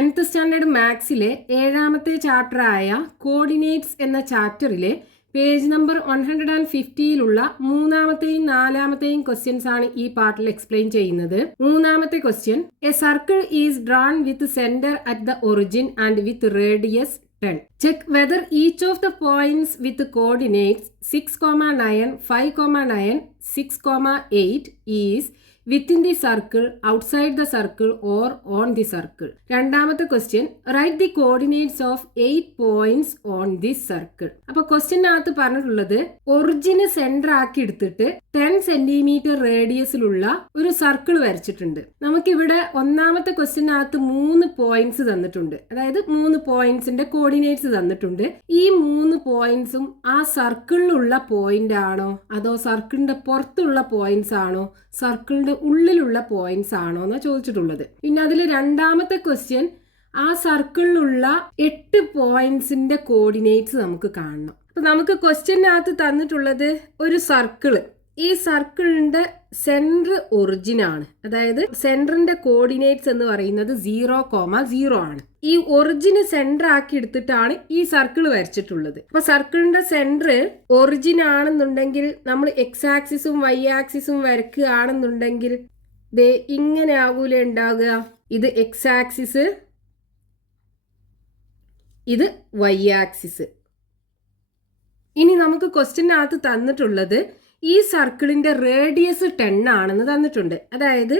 10th standard മാത്സിലെ 7ാമത്തെ ചാപ്റ്ററായ coordinates എന്ന ചാപ്റ്ററിലെ പേജ് നമ്പർ 150യിലുള്ള 3ാമത്തെയും 4ാമത്തെയും ക്വസ്റ്റ്യൻസ് ആണ് ഈ പാർട്ടിൽ എക്സ്പ്ലെയിൻ ചെയ്യുന്നത്. 3ാമത്തെ question, a circle is drawn with centre at the origin and with radius 10. Check whether each of the points with coordinates 6,9, 5,9, 6,8 is within the circle, outside the circle or on the circle. രണ്ടാമത്തെ question, write the coordinates of 8 points on this circle. അപ്പൊ ക്വസ്റ്റ്യനകത്ത് പറഞ്ഞിട്ടുള്ളത് ഒറിജിന് centre ആക്കി എടുത്തിട്ട് 10 centimetre റേഡിയസിലുള്ള ഒരു circle വരച്ചിട്ടുണ്ട്. നമുക്കിവിടെ ഒന്നാമത്തെ ക്വസ്റ്റ്യനകത്ത് 3 പോയിന്റ്സ് തന്നിട്ടുണ്ട്. അതായത് 3 പോയിന്റ്സിന്റെ കോർഡിനേറ്റ്സ് തന്നിട്ടുണ്ട്. ഈ 3 പോയിന്റ്സും ആ സർക്കിളിലുള്ള പോയിന്റ് ആണോ അതോ സർക്കിളിന്റെ പുറത്തുള്ള പോയിന്റ്സ് ആണോ സർക്കിളിന്റെ ഉള്ളിലുള്ള പോയിന്റ്സ് ആണോ എന്നാ ചോദിച്ചിട്ടുള്ളത്. പിന്നെ അതിൽ രണ്ടാമത്തെ ക്വസ്റ്റ്യൻ, ആ സർക്കിളിലുള്ള 8 പോയിന്റ്സിന്റെ കോർഡിനേറ്റ്സ് നമുക്ക് കാണണം. അപ്പൊ നമുക്ക് ക്വസ്റ്റ്യനകത്ത് തന്നിട്ടുള്ളത് ഒരു സർക്കിള്. ഈ സർക്കിളിന്റെ സെന്റർ ഒറിജിൻ ആണ്. അതായത് സെന്ററിന്റെ കോർഡിനേറ്റ്സ് എന്ന് പറയുന്നത് 0,0 ആണ്. ഈ ഒറിജിന് സെന്റർ ആക്കി എടുത്തിട്ടാണ് ഈ സർക്കിൾ വരച്ചിട്ടുള്ളത്. അപ്പൊ സർക്കിളിന്റെ സെന്റർ ഒറിജിൻ ആണെന്നുണ്ടെങ്കിൽ നമ്മൾ എക്സ് ആക്സിസും വൈ ആക്സിസും വരയ്ക്കുകയാണെന്നുണ്ടെങ്കിൽ ദേ ഇങ്ങനെ ആകൂലേ ഉണ്ടാകുക. ഇത് എക്സ് ആക്സിസ്, ഇത് വൈ ആക്സിസ്. ഇനി നമുക്ക് ക്വസ്റ്റ്യനകത്ത് തന്നിട്ടുള്ളത് ഈ സർക്കിളിന്റെ റേഡിയസ് 10 ആണെന്ന് തന്നിട്ടുണ്ട്. അതായത്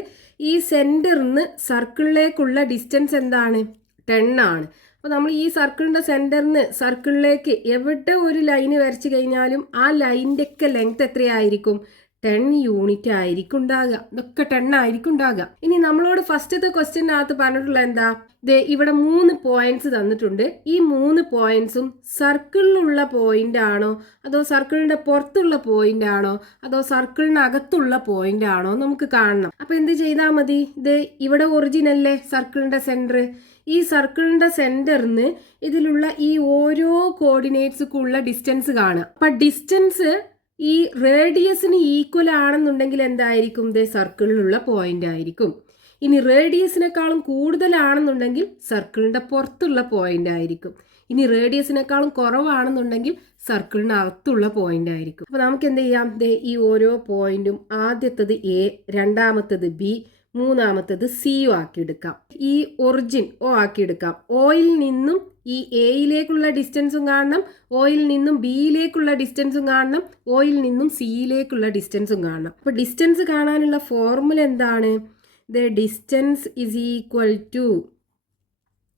ഈ സെന്ററിന്ന് സർക്കിളിലേക്കുള്ള ഡിസ്റ്റൻസ് എന്താണ്? 10 ആണ്. അപ്പോൾ നമ്മൾ ഈ സർക്കിളിന്റെ സെന്ററിന്ന് സർക്കിളിലേക്ക് എവിടെ ഒരു ലൈന് വരച്ചു കഴിഞ്ഞാലും ആ ലൈനിന്റെ ഒക്കെ ലെങ്ത് എത്രയായിരിക്കും? 10 യൂണിറ്റ് ആയിരിക്കും ഉണ്ടാകുക. ഇതൊക്കെ 10 ആയിരിക്കും ഉണ്ടാകുക. ഇനി നമ്മളോട് ഫസ്റ്റത്തെ ക്വസ്റ്റ്യനകത്ത് പറഞ്ഞിട്ടുള്ള എന്താ? ഇവിടെ 3 പോയിന്റ്സ് തന്നിട്ടുണ്ട്. ഈ 3 പോയിന്റ്സും സർക്കിളിലുള്ള പോയിന്റ് ആണോ അതോ സർക്കിളിന്റെ പുറത്തുള്ള പോയിന്റ് ആണോ അതോ സർക്കിളിനകത്തുള്ള പോയിന്റ് ആണോ നമുക്ക് കാണണം. അപ്പൊ എന്ത് ചെയ്താൽ മതി? ഇവിടെ ഒറിജിൻ അല്ലേ സർക്കിളിന്റെ സെന്റർ. ഈ സർക്കിളിന്റെ സെന്ററിന് ഇതിലുള്ള ഈ ഓരോ കോർഡിനേറ്റ്സുക്കുള്ള ഡിസ്റ്റൻസ് കാണുക. അപ്പൊ ഡിസ്റ്റൻസ് ഈ റേഡിയസിന് ഈക്വൽ ആണെന്നുണ്ടെങ്കിൽ എന്തായിരിക്കും? സർക്കിളിലുള്ള പോയിന്റ് ആയിരിക്കും. ഇനി റേഡിയസിനേക്കാളും കൂടുതലാണെന്നുണ്ടെങ്കിൽ സർക്കിളിന്റെ പുറത്തുള്ള പോയിന്റ് ആയിരിക്കും. ഇനി റേഡിയസിനേക്കാളും കുറവാണെന്നുണ്ടെങ്കിൽ സർക്കിളിനകത്തുള്ള പോയിന്റ് ആയിരിക്കും. അപ്പൊ നമുക്ക് എന്ത് ചെയ്യാം? ഈ ഓരോ പോയിന്റും ആദ്യത്തത് എ, രണ്ടാമത്തത് ബി, മൂന്നാമത്തത് സിയും ആക്കിയെടുക്കാം. ഈ ഒറിജിൻ ഒ ആക്കിയെടുക്കാം. ഓയിൽ നിന്നും ഈ എയിലേക്കുള്ള ഡിസ്റ്റൻസും കാണണം, ഓയിൽ നിന്നും ബിയിലേക്കുള്ള ഡിസ്റ്റൻസും കാണണം, ഓയിൽ നിന്നും സിയിലേക്കുള്ള ഡിസ്റ്റൻസും കാണണം. അപ്പൊ ഡിസ്റ്റൻസ് കാണാനുള്ള ഫോർമുല എന്താണ്? Distance is equal to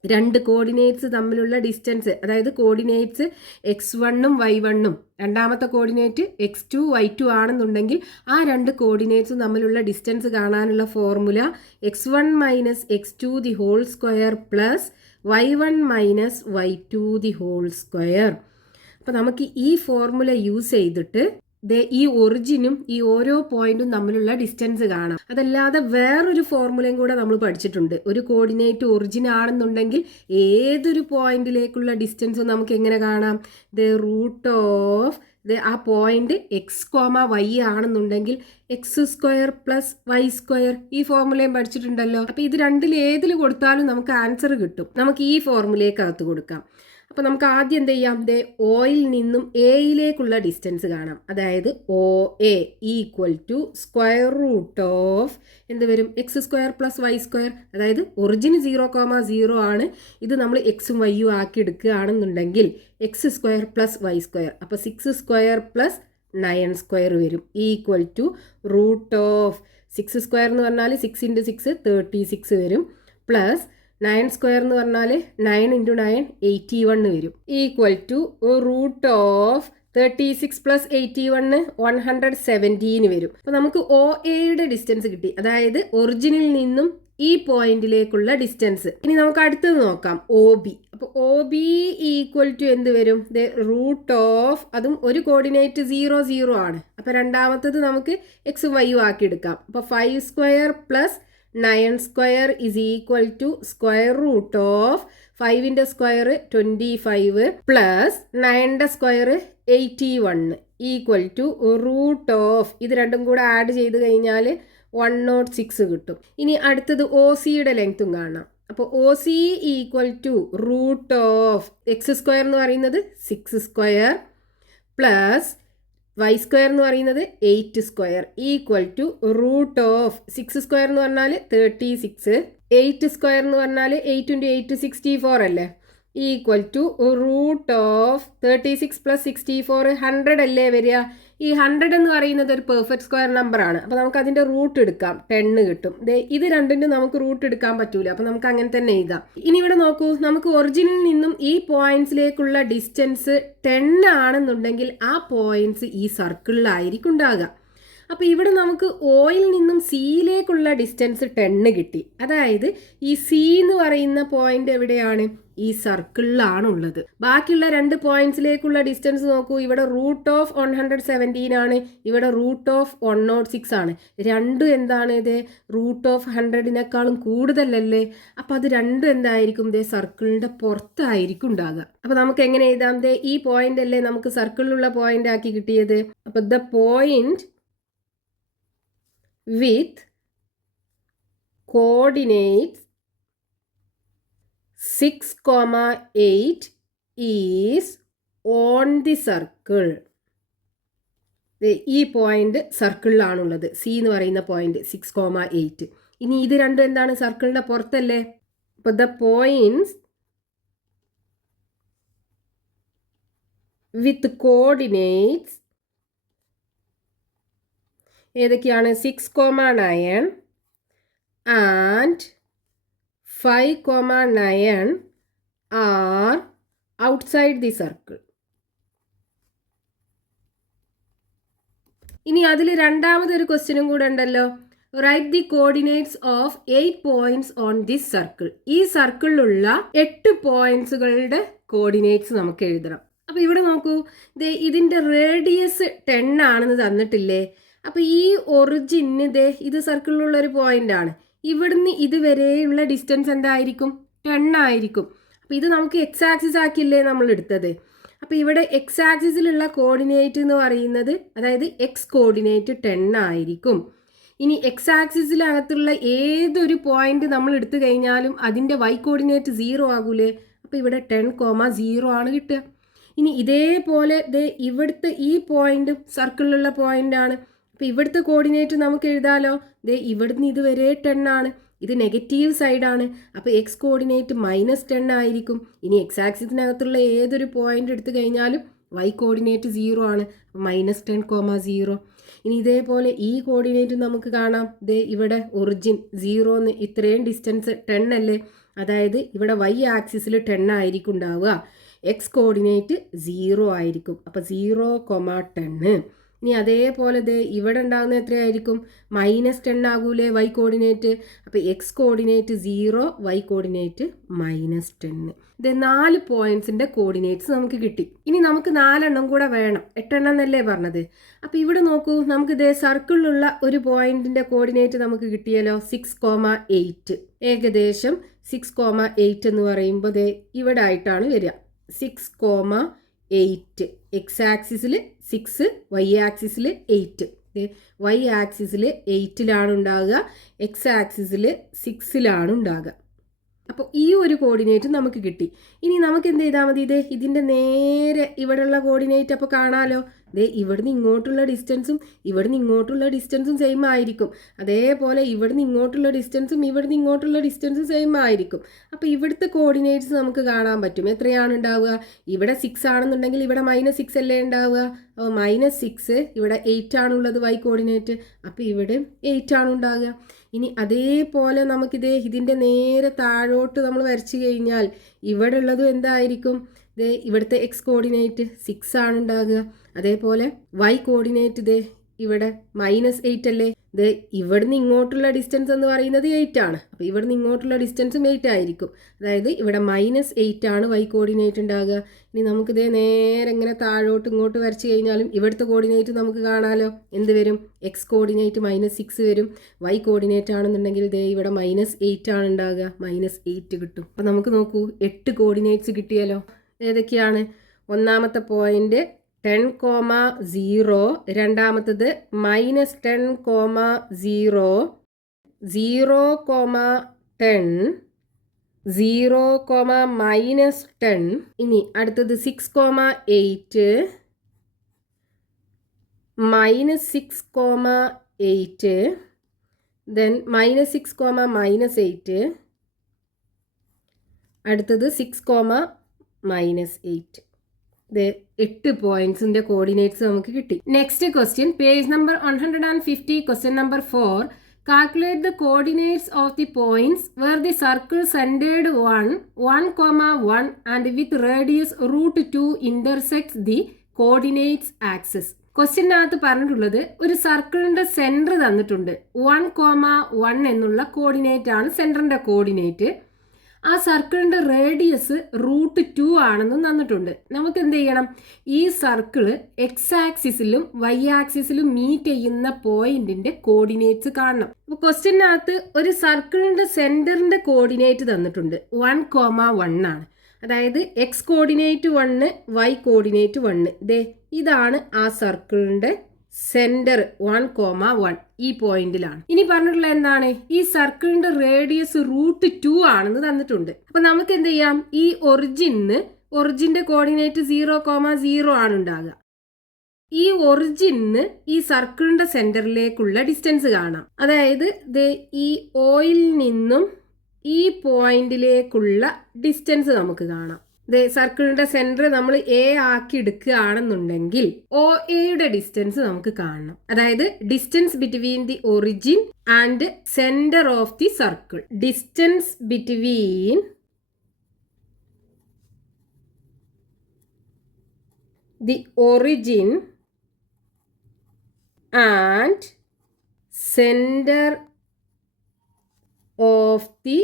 2 coordinates തമ്മിലുള്ള ഡിസ്റ്റൻസ്. അതായത് കോർഡിനേറ്റ്സ് x1ഉം y1ഉം രണ്ടാമത്തെ കോർഡിനേറ്റ് x2 y2 ആണെന്നുണ്ടെങ്കിൽ ആ 2 കോർഡിനേറ്റ്സും തമ്മിലുള്ള ഡിസ്റ്റൻസ് കാണാനുള്ള formula x1 minus x2 the whole square plus y1 minus y2 the whole square. അപ്പം നമുക്ക് ഈ ഫോർമുല യൂസ് ചെയ്തിട്ട് ഈ ഒറിജിനും ഈ ഓരോ പോയിന്റും തമ്മിലുള്ള ഡിസ്റ്റൻസ് കാണാം. അതല്ലാതെ വേറൊരു ഫോർമുലയും കൂടെ നമ്മൾ പഠിച്ചിട്ടുണ്ട്. ഒരു കോർഡിനേറ്റ് ഒറിജിൻ ആണെന്നുണ്ടെങ്കിൽ ഏതൊരു പോയിന്റിലേക്കുള്ള ഡിസ്റ്റൻസും നമുക്ക് എങ്ങനെ കാണാം? റൂട്ട് ഓഫ് ആ പോയിന്റ് എക്സ് കോമ വൈ ആണെന്നുണ്ടെങ്കിൽ x square plus Y square. ഈ ഫോർമുലയും പഠിച്ചിട്ടുണ്ടല്ലോ. അപ്പൊ ഇത് രണ്ടിൽ ഏതിൽ കൊടുത്താലും നമുക്ക് ആൻസർ കിട്ടും. നമുക്ക് ഈ ഫോർമുലയ്ക്ക് അകത്ത് കൊടുക്കാം. അപ്പോൾ നമുക്ക് ആദ്യം എന്ത് ചെയ്യാം? ഓയിൽ നിന്നും എയിലേക്കുള്ള ഡിസ്റ്റൻസ് കാണാം. അതായത് O A equal to square root of എന്ത് വരും? X square plus Y square. അതായത് ഒറിജിൻ 0,0 ആണ്. ഇത് നമ്മൾ എക്സും വൈയും ആക്കി എടുക്കുകയാണെന്നുണ്ടെങ്കിൽ X square plus Y square. അപ്പോൾ 6 സ്ക്വയർ പ്ലസ് 9 സ്ക്വയർ വരും equal to root of 6 square എന്ന് പറഞ്ഞാൽ 6 × 6 36 വരും പ്ലസ് 9 സ്ക്വയർ എന്ന് പറഞ്ഞാൽ 9 × 9 81 വരും equal to root of 36 plus 81 117 വരും. അപ്പോൾ നമുക്ക് ഒ എയുടെ ഡിസ്റ്റൻസ് കിട്ടി. അതായത് ഒറിജിനിൽ നിന്നും ഈ പോയിന്റിലേക്കുള്ള ഡിസ്റ്റൻസ്. ഇനി നമുക്ക് അടുത്തത് നോക്കാം, ഒ ബി. അപ്പോൾ ഒ ബി ഈക്വൽ ടു എന്ത് വരും? റൂട്ട് ഓഫ്, അതും ഒരു കോർഡിനേറ്റ് 0, 0 ആണ്. അപ്പോൾ രണ്ടാമത്തത് നമുക്ക് എക്സും വൈയും ആക്കി എടുക്കാം. അപ്പോൾ 5 square plus 9 square is equal to square root of 5ന്റെ സ്ക്വയർ 25 പ്ലസ് 9ന്റെ square 81 equal to root of ഇത് രണ്ടും കൂടെ ആഡ് ചെയ്ത് കഴിഞ്ഞാൽ 106 കിട്ടും. ഇനി അടുത്തത് ഒ സിയുടെ ലെങ്ത്തും കാണാം. അപ്പോൾ O C equal to root of x square എന്ന് പറയുന്നത് 6 സ്ക്വയർ പ്ലസ് വൈ സ്ക്വയർ എന്ന് പറയുന്നത് 8 square equal to root of 6 square എന്ന് പറഞ്ഞാൽ 36, 8 സ്ക്വയർ എന്ന് പറഞ്ഞാൽ 8 × 8 64 അല്ലേ, ഈക്വൽ ടു റൂട്ട് ഓഫ് 36 + 64 100 അല്ലേ വരിക. ഈ 100 എന്ന് പറയുന്നത് ഒരു പെർഫെക്റ്റ് സ്ക്വയർ നമ്പർ ആണ്. അപ്പോൾ നമുക്ക് അതിൻ്റെ റൂട്ട് എടുക്കാം, 10 കിട്ടും. ഇത് രണ്ടിൻ്റെ നമുക്ക് റൂട്ട് എടുക്കാൻ പറ്റൂല, അപ്പോൾ നമുക്ക് അങ്ങനെ തന്നെ എഴുതാം. ഇനി ഇവിടെ നോക്കൂ, നമുക്ക് ഒറിജിനിൽ നിന്നും ഈ പോയിന്റ്സിലേക്കുള്ള ഡിസ്റ്റൻസ് 10 ആണെന്നുണ്ടെങ്കിൽ ആ പോയിന്റ്സ് ഈ സർക്കിളിലായിരിക്കും ഉണ്ടാകുക. അപ്പോൾ ഇവിടെ നമുക്ക് ഓയിൽ നിന്നും സിയിലേക്കുള്ള ഡിസ്റ്റൻസ് 10 കിട്ടി. അതായത് ഈ സി എന്ന് പറയുന്ന പോയിന്റ് എവിടെയാണ്? ഈ സർക്കിളിലാണുള്ളത്. ബാക്കിയുള്ള 2 പോയിന്റ്സിലേക്കുള്ള ഡിസ്റ്റൻസ് നോക്കൂ. ഇവിടെ റൂട്ട് ഓഫ് 117 ആണ്, ഇവിടെ റൂട്ട് ഓഫ് 106 ആണ്. രണ്ടും എന്താണ്? ഇത് റൂട്ട് ഓഫ് 100-നേക്കാളും കൂടുതലല്ലേ. അപ്പോൾ അത് രണ്ടും എന്തായിരിക്കും? ഇതേ സർക്കിളിൻ്റെ പുറത്തായിരിക്കും ഉണ്ടാകുക. അപ്പോൾ നമുക്ക് എങ്ങനെ എഴുതാം? ഈ പോയിന്റ് അല്ലേ നമുക്ക് സർക്കിളിലുള്ള പോയിന്റ് ആക്കി കിട്ടിയത്. അപ്പോൾ the point with coordinates 6,8 is on the circle. ഈ പോയിന്റ് സർക്കിളിലാണുള്ളത്, സി എന്ന് പറയുന്ന പോയിന്റ് 6,8. ഇനി ഇത് രണ്ടും എന്താണ്? സർക്കിളിന്റെ പുറത്തല്ലേ. അപ്പോൾ ദ പോയിന്റ്സ് വിത്ത് കോർഡിനേറ്റ്സ് ഏതൊക്കെയാണ്? 6,9 and 5,9 are outside the circle. ഇനി അതിൽ രണ്ടാമതൊരു ക്വസ്റ്റ്യനും കൂടെ ഉണ്ടല്ലോ. Write the coordinates of 8 points on this circle. ഈ സർക്കിളിലുള്ള 8 പോയിന്റ്സുകളുടെ കോർഡിനേറ്റ്സ് നമുക്ക് എഴുതണം. അപ്പോൾ ഇവിടെ നോക്കൂ, ഇതിൻ്റെ റേഡിയസ് 10 ആണെന്ന് തന്നിട്ടില്ലേ. അപ്പോൾ ഈ ഒറിജിന് ഇത് സർക്കിളിലുള്ള ഒരു പോയിന്റ് ആണ്. ഇവിടുന്ന് ഇതുവരെയുള്ള ഡിസ്റ്റൻസ് എന്തായിരിക്കും? 10 ആയിരിക്കും. അപ്പോൾ ഇത് നമുക്ക് എക്സ് ആക്സിസ് ആക്കിയില്ലേ നമ്മൾ എടുത്തത്. അപ്പോൾ ഇവിടെ എക്സ് ആക്സിസിലുള്ള കോർഡിനേറ്റ് എന്ന് പറയുന്നത്, അതായത് എക്സ് കോർഡിനേറ്റ് 10 ആയിരിക്കും. ഇനി എക്സ് ആക്സിസിനകത്തുള്ള ഏതൊരു പോയിന്റ് നമ്മൾ എടുത്തു കഴിഞ്ഞാലും അതിൻ്റെ വൈ കോർഡിനേറ്റ് 0 ആകൂലേ. അപ്പോൾ ഇവിടെ 10,0 ആണ് കിട്ടുക. ഇനി ഇതേപോലെ ഇവിടുത്തെ ഈ പോയിന്റ് സർക്കിളിലുള്ള പോയിന്റ് ആണ്. അപ്പോൾ ഇവിടുത്തെ കോർഡിനേറ്റ് നമുക്ക് എഴുതാലോ. ഇവിടുന്ന് ഇതുവരെ 10 ആണ്, ഇത് നെഗറ്റീവ് സൈഡാണ്. അപ്പോൾ എക്സ് കോർഡിനേറ്റ് -10 ആയിരിക്കും. ഇനി എക്സ് ആക്സിസിനകത്തുള്ള ഏതൊരു പോയിന്റ് എടുത്തു കഴിഞ്ഞാലും വൈ കോർഡിനേറ്റ് 0 ആണ്, -10,0. ഇനി ഇതേപോലെ ഈ കോർഡിനേറ്റ് നമുക്ക് കാണാം. ഇവിടെ ഒറിജിൻ 0 ഇത്രയും ഡിസ്റ്റൻസ് 10 അല്ലേ. അതായത് ഇവിടെ വൈ ആക്സിസിൽ 10 ആയിരിക്കും ഉണ്ടാവുക, എക്സ് കോർഡിനേറ്റ് 0 ആയിരിക്കും. അപ്പോൾ 0,10. ഇനി അതേപോലെ ഇവിടെ ഉണ്ടാകുന്ന എത്രയായിരിക്കും? -10 ആകൂലേ വൈ കോർഡിനേറ്റ്. അപ്പോൾ എക്സ് കോർഡിനേറ്റ് 0, വൈ കോർഡിനേറ്റ് -10. 4 പോയിന്റ്സിൻ്റെ കോർഡിനേറ്റ്സ് നമുക്ക് കിട്ടി. ഇനി നമുക്ക് 4 എണ്ണം കൂടെ വേണം. 8 എണ്ണം എന്നല്ലേ പറഞ്ഞത്. അപ്പോൾ ഇവിടെ നോക്കൂ, നമുക്ക് സർക്കിളിലുള്ള ഒരു പോയിന്റിൻ്റെ കോർഡിനേറ്റ് നമുക്ക് കിട്ടിയല്ലോ, 6,8. ഏകദേശം 6,8 എന്ന് പറയുമ്പോൾ ഇവിടെ ആയിട്ടാണ് വരിക. 6,8 എക്സ് ആക്സിസിൽ 6, വൈ ആക്സിസിൽ 8. വൈ ആക്സിസിൽ 8ലാണ് ഉണ്ടാകുക, എക്സ് ആക്സിസിൽ 6ലാണ് ഉണ്ടാകുക. അപ്പോൾ ഈ ഒരു കോർഡിനേറ്റ് നമുക്ക് കിട്ടി. ഇനി നമുക്ക് എന്ത് ചെയ്താൽ മതി? ഇതിൻ്റെ നേരെ ഇവിടെയുള്ള കോർഡിനേറ്റ് അപ്പോൾ കാണാമല്ലോ. ഇവിടുന്ന് ഇങ്ങോട്ടുള്ള ഡിസ്റ്റൻസും ഇവിടുന്ന് ഇങ്ങോട്ടുള്ള ഡിസ്റ്റൻസും സെയിം ആയിരിക്കും. അതേപോലെ ഇവിടുന്ന് ഇങ്ങോട്ടുള്ള ഡിസ്റ്റൻസും ഇവിടുന്ന് ഇങ്ങോട്ടുള്ള ഡിസ്റ്റൻസും സെയിം ആയിരിക്കും. അപ്പോൾ ഇവിടുത്തെ കോർഡിനേറ്റ്സ് നമുക്ക് കാണാൻ പറ്റും. എത്രയാണ് ഉണ്ടാവുക? ഇവിടെ 6 ആണെന്നുണ്ടെങ്കിൽ ഇവിടെ -6 അല്ലേ ഉണ്ടാവുക. അപ്പോൾ -6, ഇവിടെ 8 ആണുള്ളത് വൈ കോർഡിനേറ്റ്, അപ്പോൾ ഇവിടെ 8 ആണ് ഉണ്ടാവുക. ഇനി അതേപോലെ ഇതിൻ്റെ നേരെ താഴോട്ട് നമ്മൾ വരച്ചു കഴിഞ്ഞാൽ ഇവിടെ ഉള്ളതും എന്തായിരിക്കും? ഇവിടുത്തെ എക്സ് കോർഡിനേറ്റ് 6 ആണ് ഉണ്ടാകുക. അതേപോലെ വൈ കോർഡിനേറ്റ് ഇവിടെ -8 അല്ലേ. ഇവിടുന്ന് ഇങ്ങോട്ടുള്ള ഡിസ്റ്റൻസ് എന്ന് പറയുന്നത് 8 ആണ്. അപ്പോൾ ഇവിടുന്ന് ഇങ്ങോട്ടുള്ള ഡിസ്റ്റൻസും 8 ആയിരിക്കും. അതായത് ഇവിടെ -8 ആണ് വൈ കോർഡിനേറ്റ് ഉണ്ടാകുക. ഇനി നമുക്ക് നേരെ ഇങ്ങനെ താഴോട്ട് ഇങ്ങോട്ട് വരച്ച് കഴിഞ്ഞാലും ഇവിടുത്തെ കോർഡിനേറ്റ് നമുക്ക് കാണാമല്ലോ. എന്ത് വരും? എക്സ് കോർഡിനേറ്റ് -6 വരും. വൈ കോർഡിനേറ്റ് ആണെന്നുണ്ടെങ്കിൽ ഇവിടെ -8 ആണ് ഉണ്ടാകുക, -8 കിട്ടും. അപ്പോൾ നമുക്ക് നോക്കൂ, 8 കോർഡിനേറ്റ്സ് കിട്ടിയല്ലോ. ഏതൊക്കെയാണ്? ഒന്നാമത്തെ പോയിന്റ് 10,0, രണ്ടാമത്തത് -10,0, 0,10, 0,-10. ഇനി അടുത്തത് 6,8 -6,8 then -6,-8 അടുത്തത് 6,-8. ഇത് 8 പോയിന്റ്സിന്റെ കോർഡിനേറ്റ്സ് നമുക്ക് കിട്ടി. Next question, page number 150, question number 4. Calculate the coordinates of the points where the circle centered 1,1 and with radius √2 intersects the coordinates axis. ക്വസ്റ്റ്യനകത്ത് പറഞ്ഞിട്ടുള്ളത് ഒരു സർക്കിളിന്റെ സെന്റർ തന്നിട്ടുണ്ട്. 1,1 എന്നുള്ള കോർഡിനേറ്റ് ആണ് സെന്ററിന്റെ കോർഡിനേറ്റ്. ആ സർക്കിളിന്റെ റേഡിയസ് √2 ആണെന്നും തന്നിട്ടുണ്ട്. നമുക്ക് എന്ത് ചെയ്യണം? ഈ സർക്കിള് എക്സ് ആക്സിസിലും വൈ ആക്സിസിലും മീറ്റ് ചെയ്യുന്ന പോയിന്റിന്റെ കോർഡിനേറ്റ്സ് കാണണം. അപ്പൊ ക്വസ്റ്റ്യനകത്ത് ഒരു സർക്കിളിന്റെ സെന്ററിന്റെ കോർഡിനേറ്റ് തന്നിട്ടുണ്ട്. 1,1 ആണ്. അതായത് എക്സ് കോർഡിനേറ്റ് 1, വൈ കോർഡിനേറ്റ് 1. ഇതാണ് ആ സർക്കിളിന്റെ സെന്റർ 1,1 ഈ പോയിന്റിലാണ്. ഇനി പറഞ്ഞിട്ടുള്ള എന്താണ്? ഈ സർക്കിളിന്റെ റേഡിയസ് √2 ആണെന്ന് തന്നിട്ടുണ്ട്. അപ്പൊ നമുക്ക് എന്ത് ചെയ്യാം? ഈ ഒറിജിന്റെ കോർഡിനേറ്റ് 0,0 ആണ് ഉണ്ടാകുക. ഈ ഒറിജിന് ഈ സർക്കിളിന്റെ സെന്ററിലേക്കുള്ള ഡിസ്റ്റൻസ് കാണാം. അതായത് ഈ ഓയിൽ നിന്നും ഈ പോയിന്റിലേക്കുള്ള ഡിസ്റ്റൻസ് നമുക്ക് കാണാം. സർക്കിളിന്റെ സെന്റർ നമ്മൾ എ ആക്കി എടുക്കുകയാണെന്നുണ്ടെങ്കിൽ ഒ എയുടെ ഡിസ്റ്റൻസ് നമുക്ക് കാണണം. അതായത് distance between the origin and centre of the circle. Distance between the origin and centre of the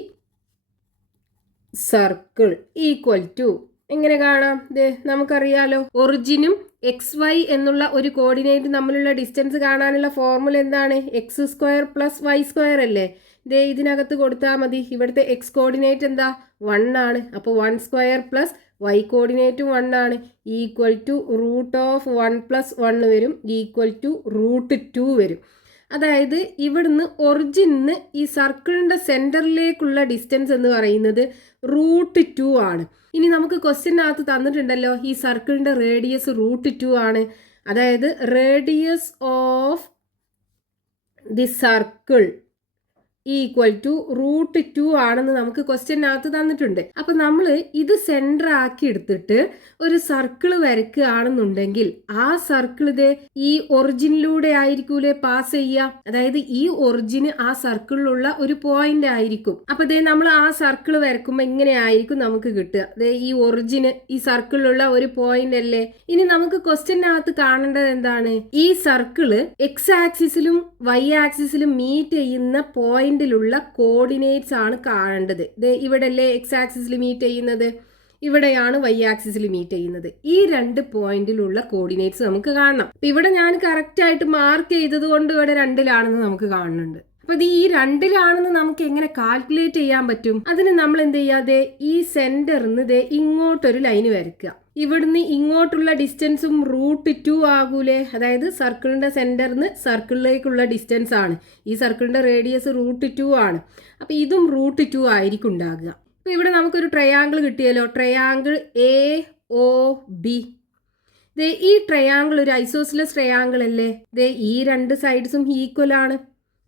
circle equal to എങ്ങനെ കാണാം? നമുക്കറിയാലോ, ഒറിജിനും XY എന്നുള്ള ഒരു കോർഡിനേറ്റ് തമ്മിലുള്ള ഡിസ്റ്റൻസ് കാണാനുള്ള ഫോർമുല എന്താണ്? x² + y² അല്ലേ? ഇതിനകത്ത് കൊടുത്താൽ മതി. ഇവിടുത്തെ എക്സ് കോർഡിനേറ്റ് എന്താ? 1 ആണ്. അപ്പോൾ 1² + y കോർഡിനേറ്റും 1 ആണ്. ഈക്വൽ ടു √1 + 1 വരും. ഈക്വൽ ടു √2 വരും. അതായത് ഇവിടുന്ന് ഒറിജിന് ഈ സർക്കിളിന്റെ സെന്ററിലേക്കുള്ള ഡിസ്റ്റൻസ് എന്ന് പറയുന്നത് √2 ആണ്. ഇനി നമുക്ക് ക്വസ്റ്റ്യനകത്ത് തന്നിട്ടുണ്ടല്ലോ, ഈ സർക്കിളിന്റെ റേഡിയസ് √2 ആണ്. അതായത് radius of the circle equal to √2 ആണെന്ന് നമുക്ക് ക്വസ്റ്റ്യനകത്ത് തന്നിട്ടുണ്ട്. അപ്പൊ നമ്മൾ ഇത് സെന്റർ ആക്കി എടുത്തിട്ട് ഒരു സർക്കിൾ വരയ്ക്കുകയാണെന്നുണ്ടെങ്കിൽ ആ സർക്കിൾ ഈ ഒറിജിനിലൂടെ ആയിരിക്കൂലേ പാസ് ചെയ്യുക. അതായത് ഈ ഒറിജിന് ആ സർക്കിളിലുള്ള ഒരു പോയിന്റ് ആയിരിക്കും. അപ്പൊ നമ്മൾ ആ സർക്കിൾ വരയ്ക്കുമ്പോൾ എങ്ങനെ ആയിരിക്കും നമുക്ക് കിട്ടുക? ഈ ഒറിജിന് ഈ സർക്കിളിലുള്ള ഒരു പോയിന്റ് അല്ലേ? ഇനി നമുക്ക് ക്വസ്റ്റ്യനകത്ത് കാണേണ്ടത് എന്താണ്? ഈ സർക്കിള് എക്സ് ആക്സിസിലും വൈ ആക്സിസിലും മീറ്റ് ചെയ്യുന്ന പോയിന്റ് ിലുള്ള കോർഡിനേറ്റ്സ് ആണ് കാണേണ്ടത്. ഇവിടെ അല്ലേ എക്സ് ആക്സിസിൽ മീറ്റ് ചെയ്യുന്നത്, ഇവിടെയാണ് വൈ ആക്സിസിൽ മീറ്റ് ചെയ്യുന്നത്. ഈ 2 പോയിന്റിലുള്ള കോർഡിനേറ്റ്സ് നമുക്ക് കാണണം. ഇവിടെ ഞാൻ കറക്റ്റ് ആയിട്ട് മാർക്ക് ചെയ്തത് കൊണ്ട് ഇവിടെ 2-ലാണെന്ന് നമുക്ക് കാണുന്നുണ്ട്. അപ്പൊ ഈ 2-ലാണെന്ന് നമുക്ക് എങ്ങനെ കാൽക്കുലേറ്റ് ചെയ്യാൻ പറ്റും? അതിന് നമ്മൾ എന്ത് ചെയ്യാതെ ഈ സെന്ററിന്ന് ഇങ്ങോട്ടൊരു ലൈന് വരയ്ക്കുക. ഇവിടുന്ന് ഇങ്ങോട്ടുള്ള ഡിസ്റ്റൻസും √2 ആകൂലേ? അതായത് സർക്കിളിന്റെ സെന്ററിന്ന് സർക്കിളിലേക്കുള്ള ഡിസ്റ്റൻസ് ആണ്. ഈ സർക്കിളിന്റെ റേഡിയസ് √2 ആണ്. അപ്പൊ ഇതും √2 ആയിരിക്കും ഉണ്ടാകുക. അപ്പൊ ഇവിടെ നമുക്കൊരു ട്രയാങ്കിൾ കിട്ടിയല്ലോ. Triangle AOB. ഈ ട്രയാങ്കിൾ ഒരു ഐസോസിലസ് ട്രയാങ്കിൾ അല്ലേ? ഈ 2 സൈഡ്സും ഈക്വൽ ആണ്.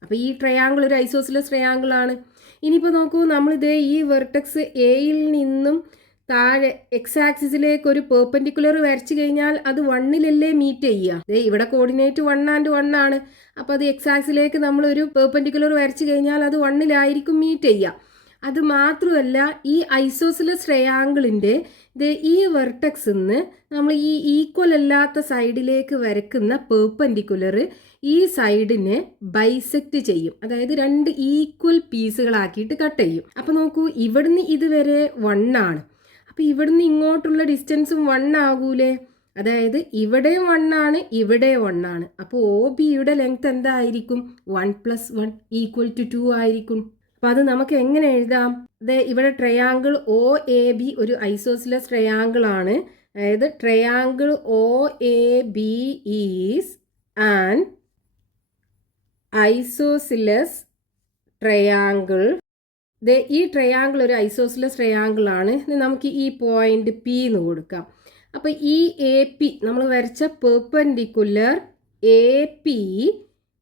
അപ്പൊ ഈ ട്രയാങ്കിൾ ഒരു ഐസോസിലസ് ട്രയാങ്കിൾ ആണ്. ഇനിയിപ്പോൾ നോക്കൂ, നമ്മൾ ഈ വെർട്ടെക്സ് എയിൽ നിന്നും താഴെ എക്സ് ആക്സിസിലേക്ക് ഒരു പെർപെൻഡിക്കുലർ വരച്ചു കഴിഞ്ഞാൽ അത് 1-ലല്ലേ മീറ്റ് ചെയ്യുക. ഇവിടെ കോർഡിനേറ്റ് 1 and 1 ആണ്. അപ്പോൾ അത് എക്സ് ആക്സിലേക്ക് നമ്മൾ ഒരു പെർപെൻഡിക്കുലർ വരച്ചു കഴിഞ്ഞാൽ അത് 1-ലായിരിക്കും മീറ്റ് ചെയ്യുക. അത് മാത്രമല്ല, ഈ ഐസോസിലസ് ട്രയാങ്കിളിൻ്റെ ഈ വെർട്ടെക്സിന്ന് നമ്മൾ ഈ ഈക്വൽ അല്ലാത്ത സൈഡിലേക്ക് വരയ്ക്കുന്ന പെർപെൻഡിക്കുലർ ഈ സൈഡിനെ ബൈസെക്റ്റ് ചെയ്യും. അതായത് 2 ഈക്വൽ പീസുകളാക്കിയിട്ട് കട്ട് ചെയ്യും. അപ്പോൾ നോക്കൂ, ഇവിടുന്ന് ഇതുവരെ 1 ആണ്. അപ്പോൾ ഇവിടുന്ന് ഇങ്ങോട്ടുള്ള ഡിസ്റ്റൻസും 1 ആകൂലേ? അതായത് ഇവിടെ 1 ആണ്, ഇവിടെ 1 ആണ്. അപ്പോൾ OBയുടെ ലെങ്ത് എന്തായിരിക്കും? 1 + 1 = 2 ആയിരിക്കും. അപ്പോൾ അത് നമുക്ക് എങ്ങനെ എഴുതാം? ഇവിടെ ട്രയാങ്കിൾ OAB ഒരു ഐസോസിലസ് ട്രയാങ്കിൾ ആണ്. അതായത് triangle OAB is an isosceles triangle ഈ ട്രയാങ്കിൾ ഒരു ഐസോസിലസ് ട്രയാങ്കിൾ ആണ്. നമുക്ക് ഈ പോയിന്റ് പി എന്ന് കൊടുക്കാം. അപ്പോൾ ഈ എ പി നമ്മൾ വരച്ച perpendicular A P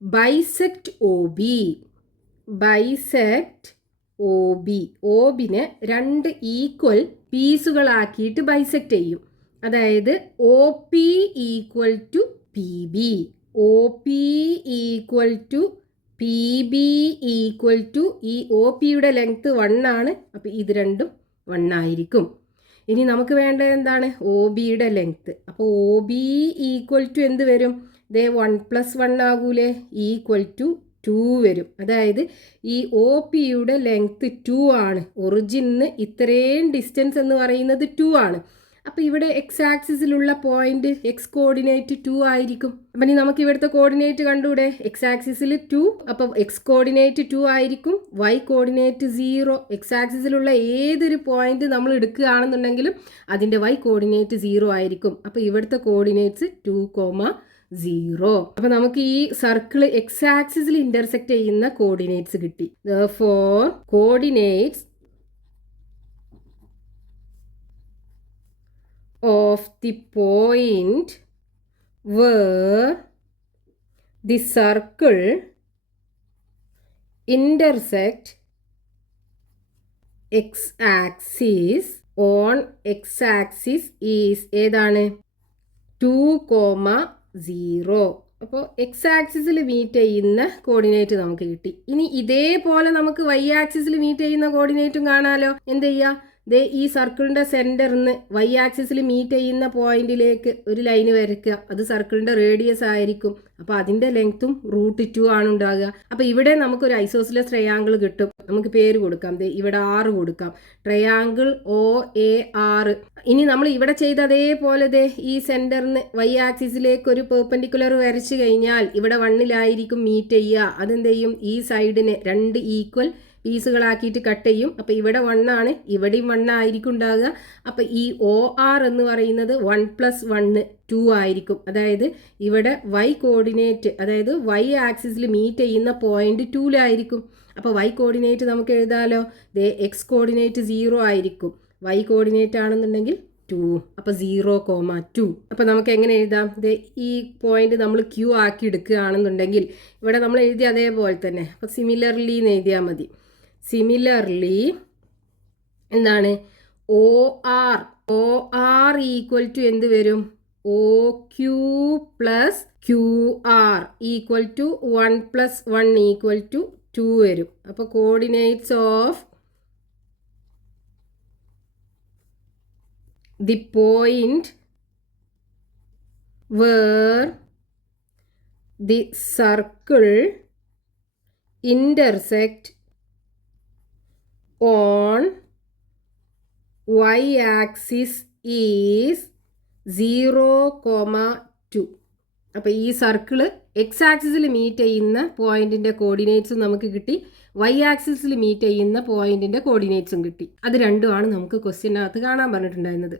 bisect O B. Bisect O B. O ബിനെ 2 ഈക്വൽ പീസുകളാക്കിയിട്ട് ബൈസെക്ട് ചെയ്യും. അതായത് O P equal to P B. O P equal to P B equal to ഈ ഒ പിയുടെ ലെങ്ത് 1 ആണ്. അപ്പോൾ ഇത് രണ്ടും 1 ആയിരിക്കും. ഇനി നമുക്ക് വേണ്ടത് എന്താണ്? ഒ ബിയുടെ ലെങ്ത്. അപ്പോൾ ഒ ബി ഈക്വൽ ടു എന്ത് വരും? 1+1 ആകൂലേ? ഈക്വൽ ടു 2 വരും. അതായത് ഈ ഒ പിയുടെ ലെങ്ത് 2 ആണ്. ഒറിജിന് ഇത്രയും ഡിസ്റ്റൻസ് എന്ന് പറയുന്നത് 2 ആണ്. അപ്പോൾ ഇവിടെ എക്സ് ആക്സിസിലുള്ള പോയിന്റ് എക്സ് കോർഡിനേറ്റ് 2 ആയിരിക്കും. അപ്പം ഇനി നമുക്ക് ഇവിടുത്തെ കോർഡിനേറ്റ് കണ്ടൂടെ? എക്സ് ആക്സിസിൽ 2, അപ്പം എക്സ് കോർഡിനേറ്റ് 2 ആയിരിക്കും, വൈ കോർഡിനേറ്റ് 0. എക്സ് ആക്സിസിലുള്ള ഏതൊരു പോയിന്റ് നമ്മൾ എടുക്കുകയാണെന്നുണ്ടെങ്കിലും അതിൻ്റെ വൈ കോർഡിനേറ്റ് 0 ആയിരിക്കും. അപ്പോൾ ഇവിടുത്തെ കോർഡിനേറ്റ്സ് 2,0. അപ്പം നമുക്ക് ഈ സർക്കിൾ എക്സ് ആക്സിസിൽ ഇന്റർസെക്റ്റ് ചെയ്യുന്ന കോർഡിനേറ്റ്സ് കിട്ടി. Therefore, coordinates of the point where the circle intersect x-axis on x-axis is ഏതാണ്? 2,0. അപ്പോൾ എക്സ് ആക്സിസിൽ മീറ്റ് ചെയ്യുന്ന കോർഡിനേറ്റ് നമുക്ക് കിട്ടി. ഇനി ഇതേപോലെ നമുക്ക് വൈ ആക്സിസിൽ മീറ്റ് ചെയ്യുന്ന കോർഡിനേറ്റും കാണാലോ. എന്ത് ചെയ്യുക? ഈ സർക്കിളിൻ്റെ സെൻറ്ററിന്ന് വൈ ആക്സിസിൽ മീറ്റ് ചെയ്യുന്ന പോയിന്റിലേക്ക് ഒരു ലൈന് വരയ്ക്കുക. അത് സർക്കിളിൻ്റെ റേഡിയസ് ആയിരിക്കും. അപ്പോൾ അതിൻ്റെ ലെങ്ത്തും √2 ആണ് ഉണ്ടാകുക. അപ്പോൾ ഇവിടെ നമുക്കൊരു ഐസോസിലസ് ട്രയാങ്കിൾ കിട്ടും. നമുക്ക് പേര് കൊടുക്കാം. ഇവിടെ 6 കൊടുക്കാം. Triangle OAR. ഇനി നമ്മൾ ഇവിടെ ചെയ്ത അതേപോലെ ഈ സെൻറ്ററിന് വൈ ആക്സിസിലേക്ക് ഒരു പെർപെൻഡിക്കുലർ വരച്ചു കഴിഞ്ഞാൽ ഇവിടെ 1-ലായിരിക്കും മീറ്റ് ചെയ്യുക. അതെന്ത് ചെയ്യും? ഈ സൈഡിനെ 2 ഈക്വൽ പീസുകളാക്കിയിട്ട് കട്ട് ചെയ്യും. അപ്പോൾ ഇവിടെ 1 ആണ്, ഇവിടെയും 1 ആയിരിക്കും ഉണ്ടാകുക. അപ്പോൾ ഈ OR എന്ന് പറയുന്നത് 1+1 2 ആയിരിക്കും. അതായത് ഇവിടെ വൈ കോർഡിനേറ്റ്, അതായത് വൈ ആക്സിസിൽ മീറ്റ് ചെയ്യുന്ന പോയിന്റ് 2-ലായിരിക്കും. അപ്പോൾ വൈ കോർഡിനേറ്റ് നമുക്ക് എഴുതാലോ. എക്സ് കോർഡിനേറ്റ് 0 ആയിരിക്കും, വൈ കോർഡിനേറ്റ് ആണെന്നുണ്ടെങ്കിൽ 2. അപ്പോൾ 0,2. അപ്പോൾ നമുക്ക് എങ്ങനെ എഴുതാം? ഈ പോയിന്റ് നമ്മൾ ക്യൂ ആക്കി എടുക്കുകയാണെന്നുണ്ടെങ്കിൽ ഇവിടെ നമ്മൾ എഴുതി അതേപോലെ തന്നെ. അപ്പോൾ സിമിലർലി എന്ന് എഴുതിയാൽ മതി. സിമിലർലി എന്താണ്? OR ഈക്വൽ ടു എന്ത് വരും? OQ plus QR equal to 1+1 equal to 2 വരും. അപ്പോൾ coordinates of the point where the circle intersect on y-axis is 0,2. അപ്പോൾ ഈ സർക്കിള് എക്സ് ആക്സിസിൽ മീറ്റ് ചെയ്യുന്ന പോയിന്റിൻ്റെ കോർഡിനേറ്റ്സും നമുക്ക് കിട്ടി, വൈ ആക്സിസിൽ മീറ്റ് ചെയ്യുന്ന പോയിന്റിൻ്റെ കോർഡിനേറ്റ്സും കിട്ടി. അത് രണ്ടുമാണ് നമുക്ക് ക്വസ്റ്റ്യനകത്ത് കാണാൻ പറഞ്ഞിട്ടുണ്ടായിരുന്നത്.